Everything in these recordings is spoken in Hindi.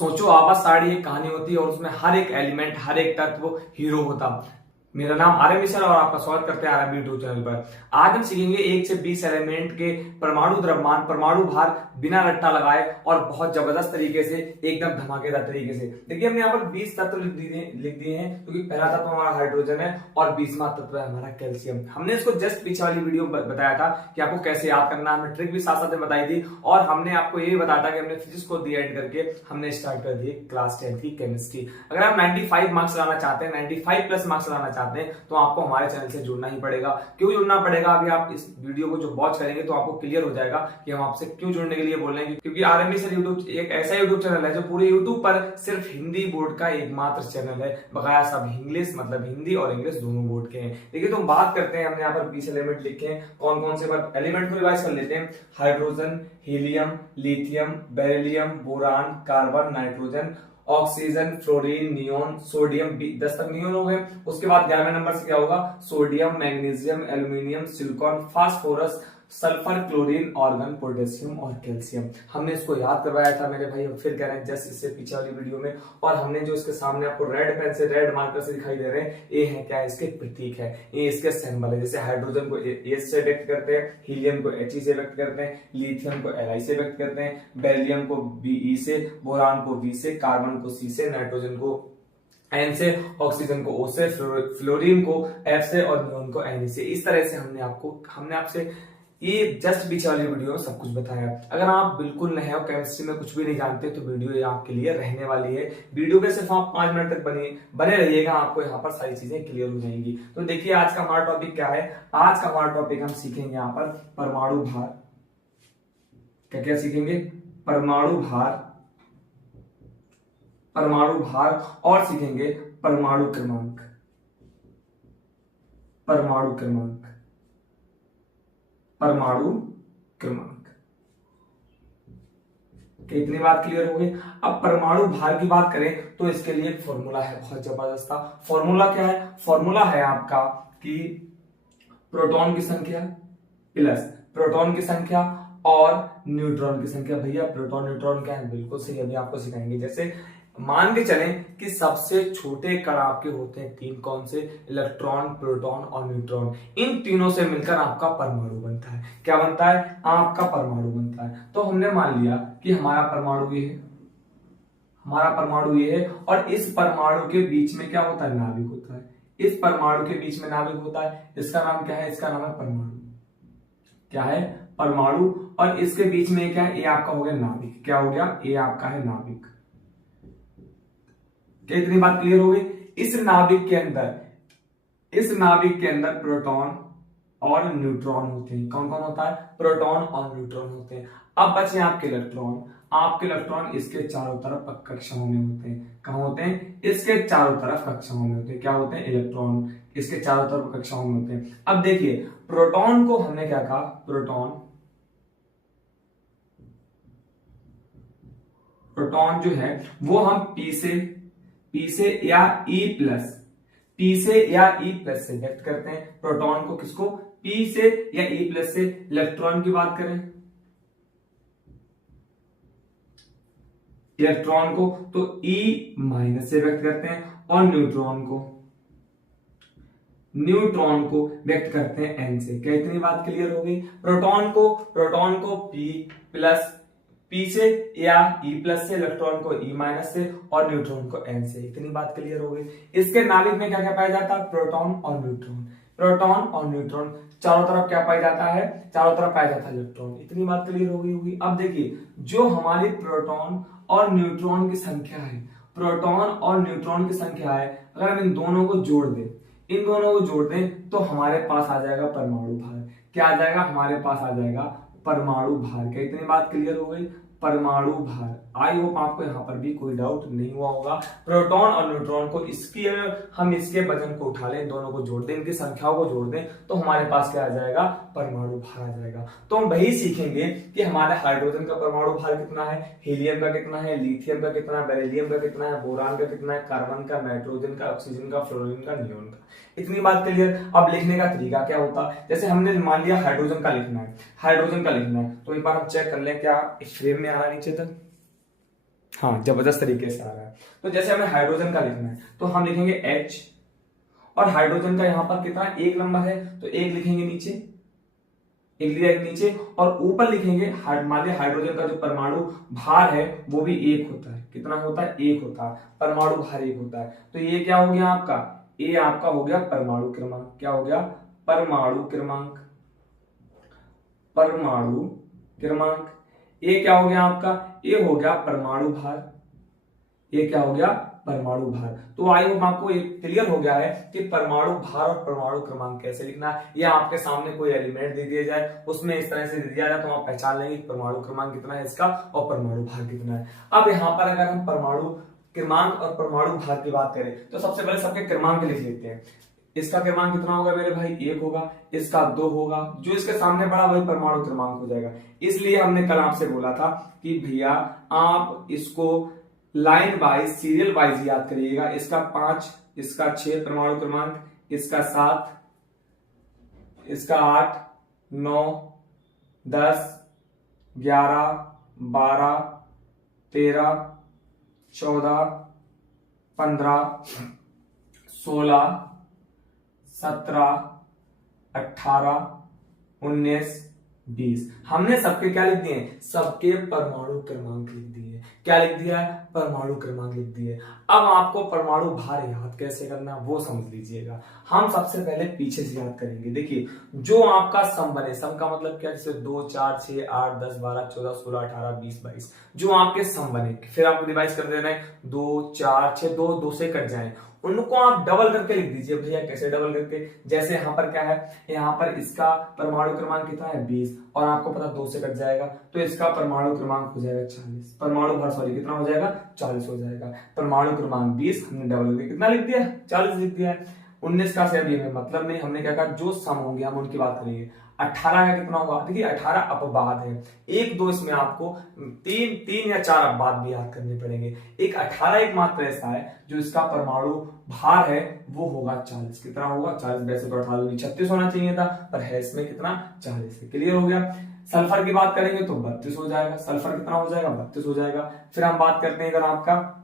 सोचो आवाज साड़ी एक कहानी होती है और उसमें हर एक एलिमेंट, हर एक तत्व हीरो होता। मेरा नाम आर्य मिश्रा और आपका स्वागत करते हैं आरएम यूट्यूब चैनल पर। आज हम सीखेंगे 1 से 20 एलिमेंट के परमाणु द्रव्यमान, परमाणु भार बिना रट्टा लगाए और बहुत जबरदस्त तरीके से, एकदम धमाकेदार तरीके से। देखिए हमने यहाँ पर 20 तत्व लिख दिए हैं क्योंकि पहला तत्व हमारा हाइड्रोजन है और 20वां तत्व है हमारा कैल्शियम। हमने इसको जस्ट पीछे वाली वीडियो में बताया था कि आपको कैसे याद करना है, हमने ट्रिक भी साथ साथ में बताई थी और हमने आपको ये भी बताया था कि हमने फिजिक्स को दी एंड करके हमने स्टार्ट कर दिए क्लास 10 की केमिस्ट्री। अगर आप 95 मार्क्स लाना चाहते हैं, 95 प्लस मार्क्स लाना चाहते हैं तो आपको हमारे चैनल से जुड़ना ही पड़ेगा। क्यों जुड़ना पड़ेगा, अभी आप इस वीडियो को जो वॉच करेंगे तो आपको क्लियर हो जाएगा कि हम आपसे क्यों जुड़ने के लिए बोल रहे हैं। क्योंकि आरएमबी सर यूट्यूब एक ऐसा यूट्यूब चैनल है जो पूरे यूट्यूब पर सिर्फ हिंदी बोर्ड का एकमात्र चैनल है, बकाया सब इंग्लिश, मतलब हिंदी और इंग्लिश दोनों बोर्ड के हैं। देखिए तो बात करते हैं, हमने यहाँ पर 20 एलिमेंट लिखे हैं। कौन कौन से एलिमेंट को रिवाइज कर लेते हैं। Hydrogen, helium, lithium, beryllium, boron, carbon, nitrogen, oxygen, fluorine, neon, sodium. 10 तक नियोन हो गए। उसके बाद 11वें नंबर से क्या होगा, sodium, magnesium, aluminium, silicon, phosphorus, sulphur, chlorine, organ, potassium और कैल्शियम। हमने इसको याद करवाया था मेरे भाई, हम फिर कह रहे हैं जस्ट इससे पीछे वाली वीडियो में। और हमने जो इसके सामने आपको रेड पेन से, रेड मार्कर से दिखाई दे रहे हैं, ये है क्या, इसके प्रतीक है, ये इसके सिंबल है। जैसे हाइड्रोजन को एस से व्यक्त करते हैं, हीलियम को एच से व्यक्त करते हैं, लिथियम को एल से व्यक्त करते हैं, बेरिलियम को बी से, बोरान को बी से, कार्बन को सी से, नाइट्रोजन को एन से, ऑक्सीजन को ओ से, फ्लोरीन को एफ से और नियोन को एन से। इस तरह से हमने आपसे ये जस्ट पीछे वाली वीडियो में सब कुछ बताया। अगर आप बिल्कुल नए हो, केमिस्ट्री में कुछ भी नहीं जानते, तो वीडियो ये आपके लिए रहने वाली है। वीडियो के सिर्फ आप 5 मिनट तक बने रहिएगा, आपको यहाँ पर सारी चीजें क्लियर हो जाएंगी। तो देखिए आज का हमारा टॉपिक क्या है। आज का हमारा टॉपिक हम सीखेंगे यहाँ पर परमाणु भार। क्या क्या सीखेंगे, परमाणु भार, परमाणु भार और सीखेंगे परमाणु क्रमांक, परमाणु क्रमांक, परमाणु क्रमांक। इतनी बात क्लियर हो गई। अब परमाणु भार की बात करें तो इसके लिए एक फॉर्मूला है बहुत जबरदस्त। फॉर्मूला क्या है, फॉर्मूला है आपका कि प्रोटॉन की संख्या प्लस प्रोटॉन की संख्या और न्यूट्रॉन की संख्या। भैया प्रोटॉन न्यूट्रॉन क्या है, बिल्कुल सही, अभी आपको सिखाएंगे। जैसे मान के चलें कि सबसे छोटे कण आपके होते हैं 3, कौन से, इलेक्ट्रॉन, प्रोटॉन और न्यूट्रॉन। इन तीनों से मिलकर आपका परमाणु बनता है। क्या बनता है, आपका परमाणु बनता है। तो हमने मान लिया कि हमारा परमाणु ये है, हमारा परमाणु ये है और इस परमाणु के बीच में क्या होता है, नाभिक होता है। इस परमाणु के बीच में नाभिक होता है, इसका नाम क्या है, इसका नाम है परमाणु। क्या है, परमाणु। और इसके बीच में क्या है, ये आपका हो गया नाभिक। क्या हो गया, ये आपका है नाभिक। इतनी बात क्लियर हो गई। इस नाभिक के अंदर प्रोटॉन और न्यूट्रॉन होते हैं। कौन कौन होता है, प्रोटॉन और न्यूट्रॉन होते हैं। अब बचे आपके इलेक्ट्रॉन। आपके इलेक्ट्रॉन इसके चारों तरफ कक्षाओं में होते हैं। कहां होते हैं, इसके चारों तरफ कक्षाओं में होते हैं। क्या होते हैं, इलेक्ट्रॉन इसके चारों तरफ कक्षाओं में होते हैं। अब देखिए प्रोटॉन को हमने क्या कहा, प्रोटॉन जो है वो हम पी से या ई प्लस से व्यक्त करते हैं। प्रोटॉन को किसको, पी से या ई प्लस से। इलेक्ट्रॉन की बात करें, इलेक्ट्रॉन को तो ई माइनस से व्यक्त करते हैं और न्यूट्रॉन को व्यक्त करते हैं एन से। क्या इतनी बात क्लियर हो गई। प्रोटॉन को पी से या ई प्लस से, इलेक्ट्रॉन को ई माइनस से और न्यूट्रॉन को एन से। इतनी बात क्लियर हो गई। इसके नाभिक में क्या क्या पाया जाता है, प्रोटॉन और न्यूट्रॉन। चारों तरफ क्या पाया जाता है, चारों तरफ पाया जाता है इलेक्ट्रॉन। इतनी बात क्लियर हो गई होगी। अब देखिए जो हमारी प्रोटॉन और न्यूट्रॉन की संख्या है, अगर हम इन दोनों को जोड़ दें तो हमारे पास आ जाएगा परमाणु भार। क्या आ जाएगा, हमारे पास आ जाएगा परमाणु भार। क्या इतनी बात क्लियर हो गई, परमाणु भार। आई होप आपको यहाँ पर भी कोई डाउट नहीं हुआ होगा। प्रोटॉन और न्यूट्रॉन को हम इसके वजन को उठा लें, दोनों को जोड़ दें, इनकी संख्याओं को जोड़ दें तो हमारे पास क्या आ जाएगा, परमाणु भार आ जाएगा। तो हम वही सीखेंगे कि हमारे हाइड्रोजन का परमाणु भार कितना है, हीलियम का कितना है, लिथियम का कितना है, बेरिलियम का कितना है, बोरान का कितना है, कार्बन का, नाइट्रोजन का, ऑक्सीजन का, फ्लोरीन का, नियोन का। इतनी बात क्लियर। अब लिखने का तरीका क्या होता है, जैसे हमने मान लिया हाइड्रोजन का लिखना है, तो एक बार हम चेक कर लें क्या फ्रेम में आ रहा है नीचे तक। हाँ, जबरदस्त तरीके से आ रहा है। तो जैसे हमें हाइड्रोजन का लिखना है तो हम लिखेंगे H, और हाइड्रोजन का यहाँ पर कितना एक नंबर है तो एक लिखेंगे नीचे, एक लिया एक नीचे, और ऊपर लिखेंगे मान लिया हाइड्रोजन का जो परमाणु भार है वो भी एक होता है। कितना होता है? एक होता है। परमाणु भार एक होता है। तो ये क्या हो गया आपका? ये आपका हो गया परमाणु क्रमांक। क्या हो गया? परमाणु क्रमांक। परमाणु क्रमांक। ये क्या हो गया आपका? ये हो गया परमाणु भार। ये क्या हो गया? परमाणु भार। तो आई होप आपको ये क्लियर हो गया है कि परमाणु भार और परमाणु क्रमांक कैसे लिखना है। या आपके सामने कोई एलिमेंट दे दिया जाए, उसमें इस तरह से दे दिया जाए, तो आप पहचान लेंगे परमाणु क्रमांक कितना है इसका और परमाणु भार कितना है। अब यहाँ पर अगर हम परमाणु क्रमांक और परमाणु भार की बात करें तो सबसे पहले सबके क्रमांक लिख लेते हैं। इसका क्रमांक कितना होगा मेरे भाई? एक होगा। इसका 2 होगा। जो इसके सामने बड़ा वही परमाणु क्रमांक हो जाएगा। इसलिए हमने कल आपसे बोला था कि भैया आप इसको लाइन वाइज, सीरियल वाइज याद करिएगा। इसका 5, इसका 6 परमाणु क्रमांक, इसका 7, इसका 8, 9, 10, 11, 12, 13, 14, 15, 16, 17, 18, 19, 20। हमने सबके क्या लिख दिए? सबके परमाणु क्रमांक लिख दिए। क्या लिख दिया है? परमाणु क्रमांक लिख दिए। अब आपको परमाणु भार याद कैसे करना वो समझ लीजिएगा। हम सबसे पहले पीछे से याद करेंगे। देखिए, जो आपका सम बने, सम का मतलब क्या? जैसे 2, 4, 6, 8, 10, 12, 14, 16, 18, 20, 22, जो आपके सम बने, फिर आपको डिवाइड कर देना है 2, 4, 6, 2 से कट जाए, उनको आप डबल करके लिख दीजिए। भैया कैसे डबल करके? जैसे यहाँ पर क्या है? यहाँ पर इसका परमाणु क्रमांक कितना है? 20, और आपको पता 2 से कट जाएगा तो इसका परमाणु क्रमांक हो जाएगा 40। परमाणु भार सॉरी कितना हो जाएगा? 40 हो जाएगा। परमाणु क्रमांक 20 हमने डबल करके कितना लिख दिया? 40 लिख दिया है। 19 का से अभी हमें मतलब नहीं, हमने क्या कहा? जो सम होंगे हम उनकी बात करेंगे। 18 का कितना होगा? देखिए 18 अपवाद है। 1, 2 इसमें आपको 3 या 4 अपवाद भी याद करने पड़ेंगे। एक 18 एक मात्र ऐसा है जो इसका परमाणु भार है वो होगा 40। कितना होगा? 40। वैसे तो 18 36 होना चाहिए था, पर है इसमें कितना? 40 है। क्लियर हो गया। सल्फर की बात करेंगे तो 32 हो जाएगा। सल्फर कितना हो जाएगा? 32 हो जाएगा। फिर हम बात करते हैं इधर आपका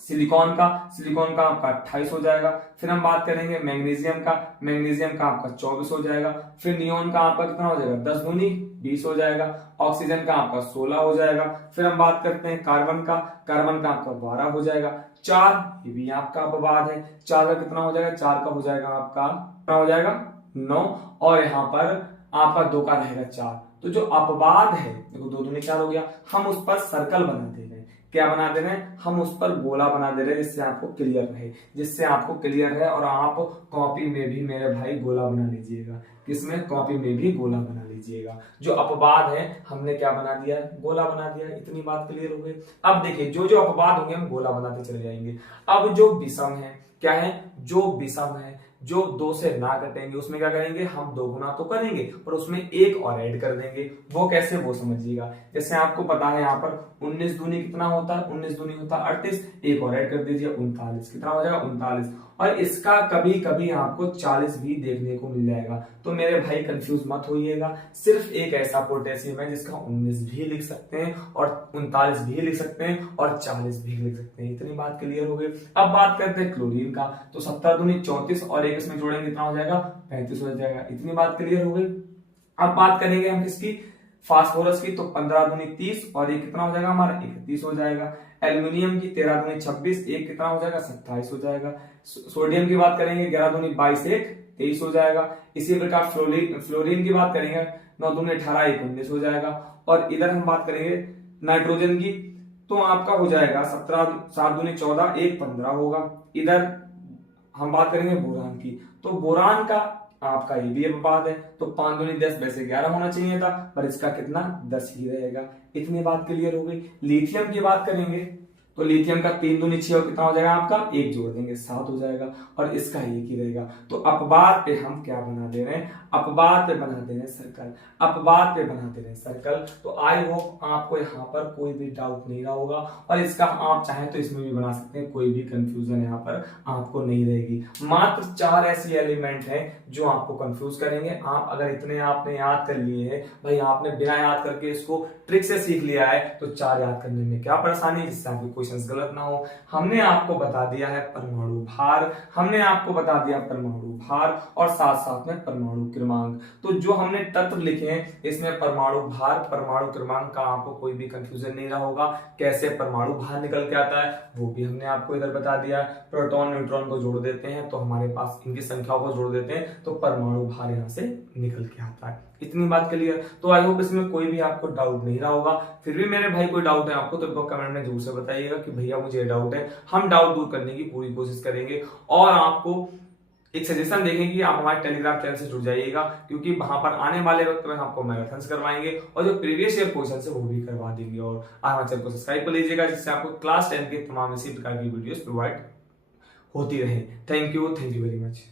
सिलिकॉन का। सिलिकॉन का आपका 28 हो जाएगा। फिर हम बात करेंगे मैग्नीशियम का। मैग्नीशियम का आपका 24 हो जाएगा। फिर नियोन का आपका कितना हो जाएगा? 10 दूनी 20 हो जाएगा। ऑक्सीजन का आपका 16 हो जाएगा। फिर हम बात करते हैं कार्बन का। कार्बन का आपका 12 हो जाएगा। 4 ये भी आपका अपवाद है। 4 का कितना हो जाएगा? 4 का हो जाएगा आपका कितना हो जाएगा? 9, और यहाँ पर आपका 2 का रहेगा 4। तो जो अपवाद है, देखो 2 दूनी 4 हो गया, हम उस पर सर्कल बना दे रहे हैं। क्या बना दे रहे हैं? हम उस पर गोला बना दे रहे हैं, जिससे आपको क्लियर रहे, जिससे आपको क्लियर है। और आप कॉपी में भी मेरे भाई गोला बना लीजिएगा। किसमें? कॉपी में भी गोला बना लीजिएगा। जो अपवाद है हमने क्या बना दिया? गोला बना दिया। इतनी बात क्लियर हो गई। अब देखिए, जो जो अपवाद होंगे हम गोला बनाते चले जाएंगे। अब जो विषम है, क्या है? जो विषम है, जो 2 से ना कटेंगे, उसमें क्या करेंगे? हम 2 गुना तो करेंगे पर उसमें 1 और ऐड कर देंगे। वो कैसे? वो समझिएगा। जैसे आपको पता है यहाँ पर 19 दूनी कितना होता है? 19 दूनी होता है 38। 1 और ऐड कर दीजिए 39। कितना हो जाएगा? 39। और इसका कभी कभी आपको 40 भी देखने को मिल जाएगा। तो मेरे भाई कंफ्यूज मत होइएगा। सिर्फ एक ऐसा पोटेशियम है जिसका 19 भी लिख सकते हैं और 39 भी लिख सकते हैं और 40 भी लिख सकते हैं। इतनी बात क्लियर हो गई। अब बात करते हैं क्लोरीन का। तो 17 दूनी 34 और 1 इसमें जोड़ेंगे कितना हो जाएगा? 35 हो जाएगा। इतनी बात क्लियर हो गई। अब बात करेंगे हम किसकी? फास्फोरस की। तो 15 दूनी 30 और 1 कितना हो जाएगा हमारा? 31 हो जाएगा। एल्यूमिनियम की 13 दूनी 26, 1 कितना हो जाएगा? 27 हो जाएगा। सोडियम की बात करेंगे 11 दूनी 22, 1 23 हो जाएगा। इसी प्रकार फ्लोरीन की बात करेंगे 9 दूनी 18, 1 19 हो जाएगा। और इधर हम बात करेंगे नाइट्रोजन की, तो आपका हो जाएगा 17 7 दूनी 14, 1 15 होगा। इधर हम बात करेंगे बोरान की। तो बोरान का आपका ये भी अपवाद है। तो 5 दूनी 10, वैसे 11 होना चाहिए था, पर इसका कितना? 10 ही रहेगा। इतनी बात क्लियर हो गई। लिथियम की बात करेंगे तो लिथियम का 3 दूनी 6 और कितना हो जाएगा आपका? 1 जोड़ देंगे 7 हो जाएगा। और इसका 1 ही रहेगा। तो अपवाद पे हम क्या बना दे रहे हैं? अपवाद पे बना दे रहे हैं सर्कल। अपवाद पे बना दे रहे हैं सर्कल। तो आई होप आपको यहाँ पर कोई भी डाउट नहीं रहा होगा। और इसका आप चाहें तो इसमें भी बना सकते हैं, कोई भी कंफ्यूजन यहाँ पर आपको नहीं रहेगी। मात्र 4 ऐसी एलिमेंट हैं जो आपको कंफ्यूज करेंगे। आप अगर इतने आपने याद कर लिए हैं, भाई आपने बिना याद करके इसको ट्रिक से सीख लिया है तो 4 याद करने में क्या परेशानी, जिससे आपके क्वेश्चंस गलत ना हो। हमने आपको बता दिया है परमाणु भार, हमने आपको बता दिया परमाणु भार और साथ साथ में परमाणु क्रमांक। तो जो हमने तत्व लिखे हैं इसमें परमाणु भार, परमाणु क्रमांक का आपको कोई भी कंफ्यूजन नहीं रहा होगा। कैसे परमाणु भार निकल के आता है वो भी हमने आपको इधर बता दिया। प्रोटॉन न्यूट्रॉन को जोड़ देते हैं तो हमारे पास इनकी संख्याओं को जोड़ देते हैं तो परमाणु भार यहाँ से निकल के आता है। इतनी बात क्लियर। तो आई होप इसमें कोई भी आपको डाउट नहीं रहा होगा। फिर भी मेरे भाई कोई डाउट है आपको तो कमेंट में जरूर से बताइएगा कि भैया मुझे डाउट है। हम डाउट दूर करने की पूरी कोशिश करेंगे और आपको एक सजेशन देंगे कि आप हमारे टेलीग्राम चैनल से जुड़ जाइएगा, क्योंकि वहां पर आने वाले वक्त में आपको मैराथन्स करवाएंगे और जो प्रीवियस ईयर क्वेश्चन है वो भी करवा देंगे। और हमारे चैनल को सब्सक्राइब कर लीजिएगा जिससे आपको क्लास 10 के तमाम इसी प्रकार की वीडियोस प्रोवाइड होती रहे। Thank you very much.